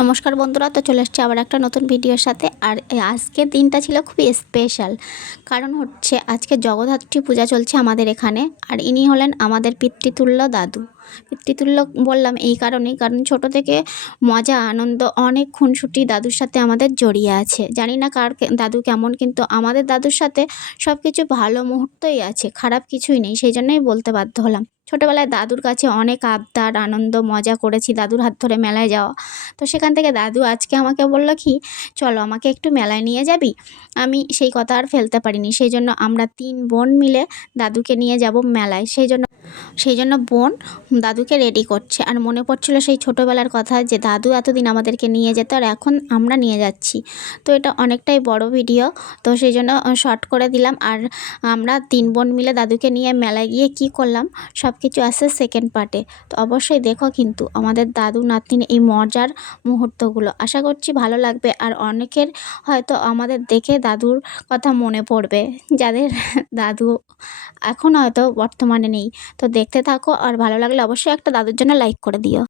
নমস্কার বন্ধুরা, তো চলে এসেছি আবার একটা নতুন ভিডিওর সাথে। আর আজকের দিনটা ছিল খুবই স্পেশাল, কারণ হচ্ছে আজকে জগদ্ধাত্রী পূজা চলছে আমাদের এখানে। আর ইনি হলেন আমাদের পিতৃতুল্য দাদু। পিতৃতুল্য বললাম এই কারণেই, কারণ ছোট থেকে মজা আনন্দ অনেক খুনসুটি দাদুর সাথে আমাদের জড়িয়ে আছে। জানি না কার দাদু কেমন, কিন্তু আমাদের দাদুর সাথে সব কিছু ভালো মুহূর্তই আছে, খারাপ কিছুই নেই। সেই জন্যই বলতে বাধ্য হলাম। ছোটোবেলায় দাদুর কাছে অনেক আবদার আনন্দ মজা করেছি, দাদুর হাত ধরে মেলায় যাওয়া। তো সেখান থেকে দাদু আজকে আমাকে বলল কি, চলো আমাকে একটু মেলায় নিয়ে যাবি। আমি সেই কথা আর ফেলতে পারিনি, সেই জন্য আমরা 3 বোন মিলে দাদুকে নিয়ে যাব মেলায়। সেই জন্য বোন দাদুকে রেডি করছে। আর মনে পড়ছিল সেই ছোটোবেলার কথা, যে দাদু এতদিন আমাদেরকে নিয়ে যেত আর এখন আমরা নিয়ে যাচ্ছি। তো এটা অনেকটাই বড় ভিডিও, তো সেই জন্য শর্ট করে দিলাম। আর আমরা 3 বোন মিলে দাদুকে নিয়ে মেলায় গিয়ে কি করলাম সব কিছু আছে সেকেন্ড পার্টে। তো অবশ্যই দেখো কিন্তু আমাদের দাদু নাতনির এই মজার মুহূর্তগুলো। আশা করছি ভালো লাগবে। আর অনেকের হয়তো আমাদের দেখে দাদুর কথা মনে পড়বে, যাদের দাদু এখন হয়তো বর্তমানে নেই। তো দেখতে থাকো, আর ভালো লাগলে অবশ্যই একটা দাদুর জন্য লাইক করে দিও।